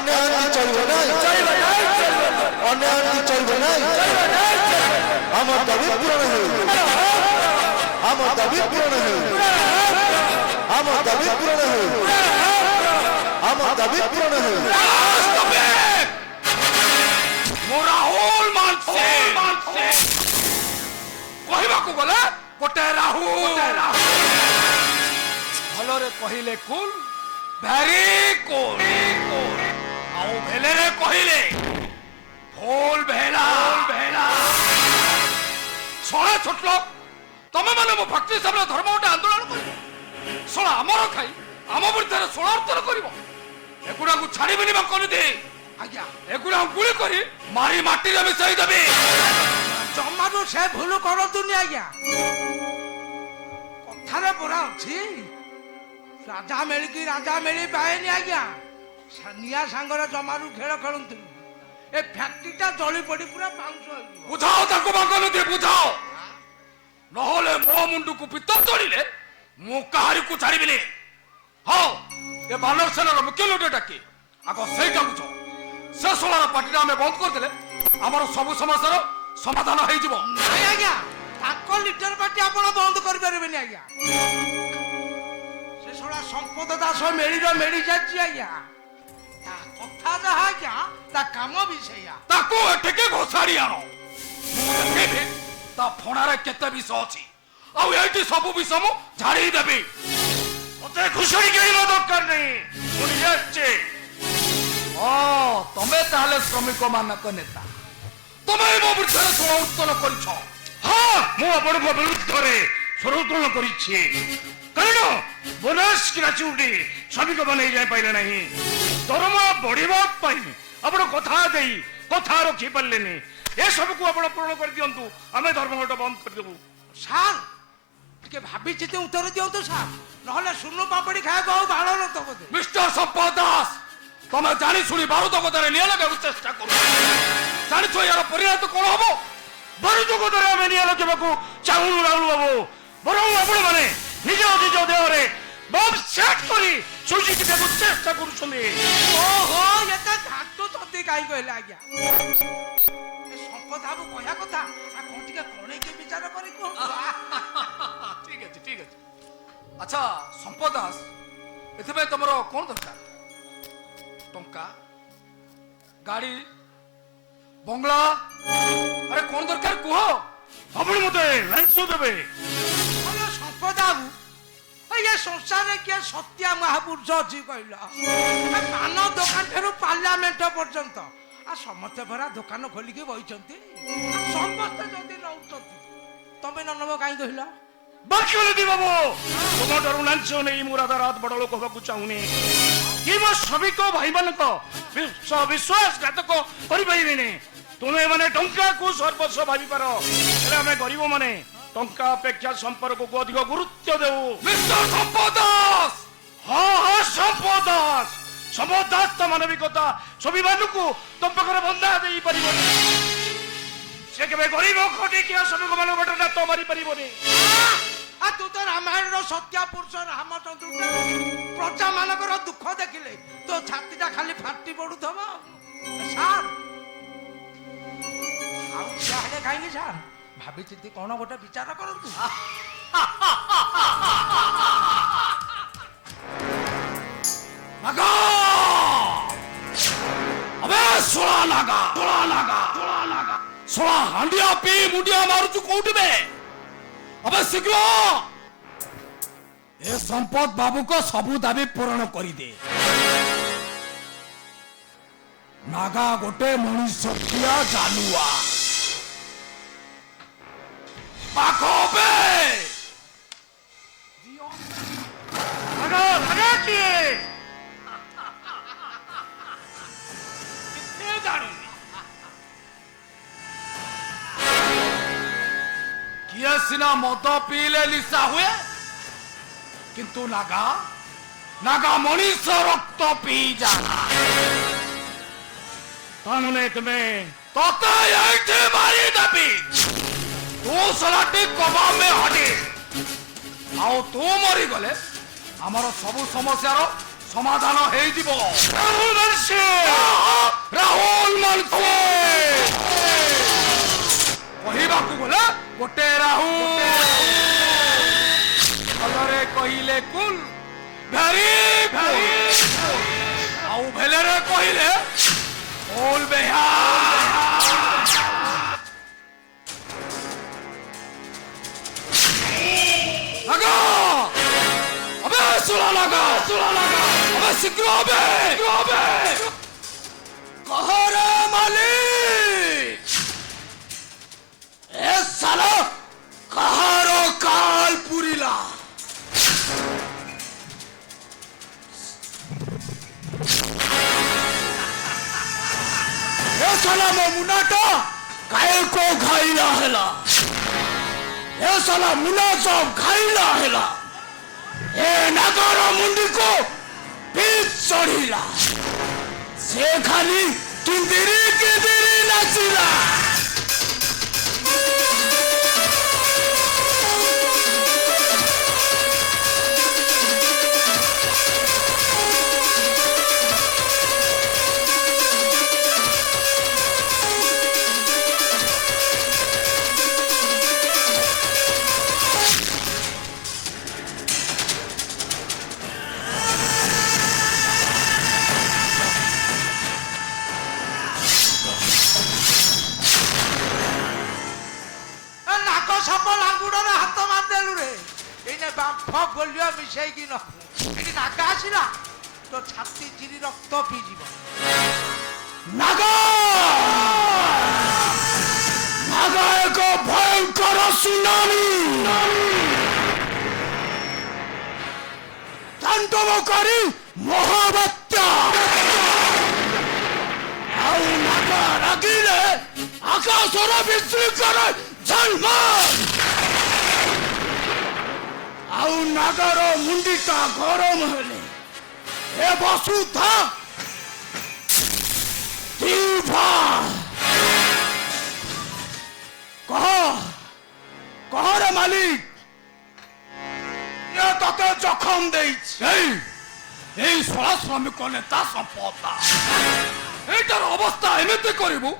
अन्याय चलबे नहीं अन्याय चलबे नहीं आमार दाबी पूरण होई आमार दाबी पूरण होई आमार दाबी पूरण होई आमार दाबी पूरण होई मोरा होल मानसे कहबा को गले गोटे राहुल भलरे कहिले कुल भेरी कुल आउ भेले रे कहिले भोल भेला सोळा छुटलो तमे माने मो भक्ति सबले धर्म उठे आंदोलन कर सोळा अमर खाई आम विरुद्ध षड़यंत्र करिवो एगुडा को छाड़ीबेनी बा कोन दे आज्ञा एगुडा गुली करी मारी माटी रे मिसाई देबे जमारू से भूल करतुनी आज्ञा कथारे परा अछि राजा मेलिकी राजा मेली पाएनी आज्ञा निया सांगर जमारू खेल खेलंतु ए फैक्ट्रीटा जली पड़ी पूरा पाउंस हो बुझाओ ताको बागन दे बुझाओ नहले मो मुंडू को पितर तोड़िले मु काहारी को छाड़ीबिनी हां ए बानर सेनार मुख्य लोटेटा के आगो सेटा बुझो से सोलार पार्टीटा हमें बंद कर देले हमर सब समस्यार समाधान होई जिवो नहीं आज्ञा ताको लीडर पार्टी आपण बंद कर परबेनी आज्ञा से सोला संपद दास मेडी जाची आज्ञा ता कथा जा आज्ञा ता काम विषया ताको एठके घोसाड़ी आनो मु देखे ता फोणारे केते विष अछि आ एठी सब विष मु झाड़ी देबी ओते घुसड़ी केइलो दरकार नहीं मुनि जाचे ओ तमे ताले श्रमिक मानक नेता तमे मो विरुद्ध स्वर उत्तोलन करिछो हां मु आपण को विरुद्ध रे स्वर उत्तोलन करिछि कारण बोनस की राचुडी श्रमिक बनै जाय पाइले नहीं दरमा बढ़िबा पाई आपण कथा देई कथा रखि पल्लेनी ए सब को आपण पूर्ण कर दियंतु हमें धर्मघट बंद कर देबु सार के भाबी चिते उत्तर दियंतु सार नहले सुनु पापड़ी खाए बहु भालो न तो बोदे मिस्टर संपद दास तमे जानी सुनी बारूद गदरे निया लगे चेष्टा करू जानी तो यार परिणाम कोन हबो बारूद गदरे हमें निया लगे को चाउनु राउनु बाबू बरं आपण माने निज निज देहरे बम सेट करी सुजी के देबु चेष्टा करू छले ओहो एता घाटो तते काई कहले आज्ञा ए संपद बाबू कहया कथा आ कोंटी के कोणे के विचार करी को ठीक है अच्छा संपद दास एथबे तमरो कोन दरकार टंका गाड़ी बंगला अरे कौन दरकार कुह आपण मते लांच देबे अरे संपद बाबू ये संसार के सत्या महापुरुष अछि कहला पान दुकान फेरु पार्लियामेंट पर्यंत आ समस्त भरा दुकान खोली के बइचंती समस्त जदी नउचंती तमे न नब काई कहला बाकी दी बाबू तुम डरू लांच नहीं मु राधा रात बड़ लोक होबा चाहूनी कि मो श्रमिक भाई मान को विश्वासघातक करि पाइबेनी तुमे माने टंका को सर्वस्व भाबी पारो एले हमें गरीब माने टंका अपेक्षा संपर्क को अधिक गुरुत्व देऊ मिस्टर संपद दास हां संपद दास तो मानविकता स्वाभिमान को तुम पाखरे बंधा देई परिबोनी से केबे गरीब खटी कि श्रमिक मान बटना तो मारी परिबोनी आ तू तो रामायण रो सत्या पुरुष रामचंद्र प्रजा मानकर दुख देखिले तो छातीटा खाली फाटी पडुथबो सार आउ चाहे काई सार भाबी चिंती कोन गोटे विचार करंतु नागा अबे सोला हांडिया पी मुंडिया मारुचु कोउठी बे अबे शीघ्र ए संपद बाबू को सबु दाबी पूर्ण करी दे नागा गोटे मनुष्य किया जानुआ पाखो बे नागा किए कितने जानु किए सिना मद पीले निशा हुए किंतु नागा मनीष रक्त पी जाना ताने तुम्हें तोते ऐठे मारी दबी तू सलाटी कबाब में हटी आओ तू मरी गले हमार सब समस्या ସମାଧାନ ହେଇଯିବ। ରାହୁଲ ମାନସେ, ରାହୁଲ ମାନସେ କହିବାକୁ ଗଲେ ଗୋଟେ ରାହୁଲ, ଭଲରେ କହିଲେ କୁଲ, ଭେରି ଭେରି, ଆଉ ଭେଲରେ କହିଲେ କୁଲ ବେହା। লাগা अबे सुला लगा अबे शीघ्र अबे कहरे मालिक ए साला कहारो काल पुरिला ए साला मुनाटा काय को खाइला हेला ए साला मुना सब खाइला हेला ए नागर मुंडी को पीछ चढ़ीला से खाली किंदिरी नाचिला। ମିଶେଇକି ନ ଏଠି ନାଗା ଆସିଲା ତ ଛାତି ଚିରି ରକ୍ତ ପିଇଯିବ। ନାଗା ନାଗା ଏକ ଭୟଙ୍କର ସୁନାମୀ ତାଣ୍ଡବ କରି ମହାବାତ୍ୟା। ଆଉ ନାଗା ରାଗିଲେ ଆକାଶର ବିଜୁଳି କରେ ଝଲମଲ। ଆଉ ନାଗର ମୁଣ୍ଡିଟା ଗରମ ହେଲେ ଏ ବସୁଧା କହରେ ମାଲିକ ଏ ତତେ ଜଖମ ଦେଇଛି। এই ଶଳା ଶ୍ରମିକ ନେତା ସମ୍ପଦା ଏଇଟାର ଅବସ୍ଥା ଏମିତି କରିବୁ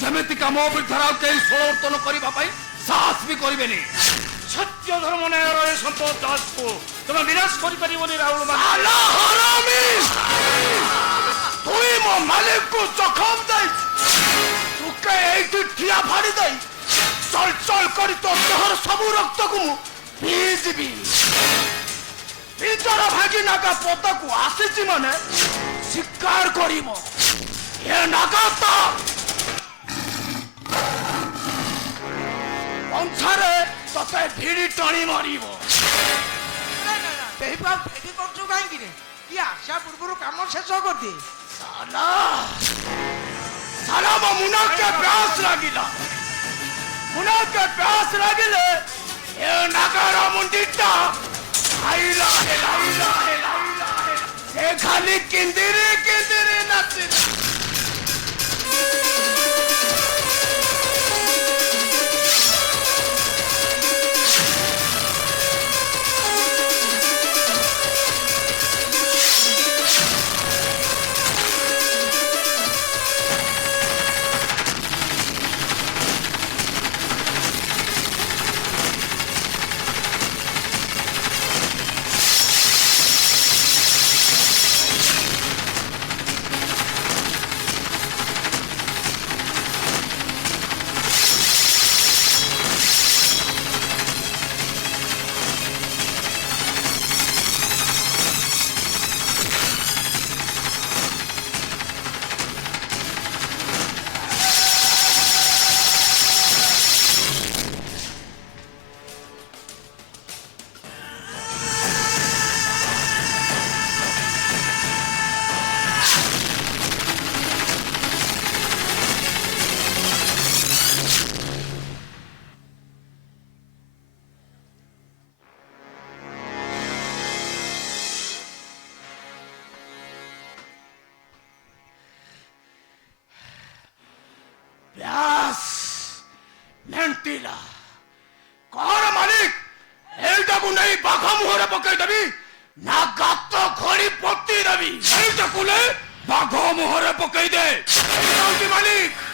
ଯେମିତିକା ମୋ ବିରୁଦ୍ଧରେ ଆଉ କେହି ଷଡ଼ଯନ୍ତ୍ର କରିବା ପାଇଁ ସାହସ ବି କରିବେନି। ସତ୍ୟ ଧର୍ମ ନ୍ୟାୟର ଏ ସମ୍ପଦ ଦାସକୁ ତମେ ବିନାଶ କରିପାରିବନି ରାହୁଲ তুই ମୋ ମାଲିକକୁ ଜଖମ ଦେଇଛୁ ତୁକେ ଏଇଠି ଠିଆ ଫାଡ଼ି ଦେଇ ଚଳ ଚଳ କରି ତୋ ଦେହର ସବୁ ରକ୍ତକୁ ମୁଁ ପିଇଯିବି। ଭିତର ଭାଗି ନାଗା ପଦାକୁ ଆସିଛି ମାନେ ଶିକାର କରିବ ଏ ନାଗା ତ ପଞ୍ଛାରେ ତତେ ଭିଡ଼ି ଟଣି ମାରିବ। ଫେରି କରୁଛୁ କାହିଁକି ରେ କି ଆସିବା ପୂର୍ବରୁ କାମ ଶେଷ କରିଦିଏ। साला वो मुना के प्यास लागिला मुना के प्यास लागिले ये नागारा मुंडीटा हाइला ये खाली किंदिरी नाचिला। ଦେବି। ଏଇଟା କୁଲେ ବାଘ ମୁହଁରେ ପକେଇ ଦେ। ଏଇଟା ହଉଛି ମାଲିକ।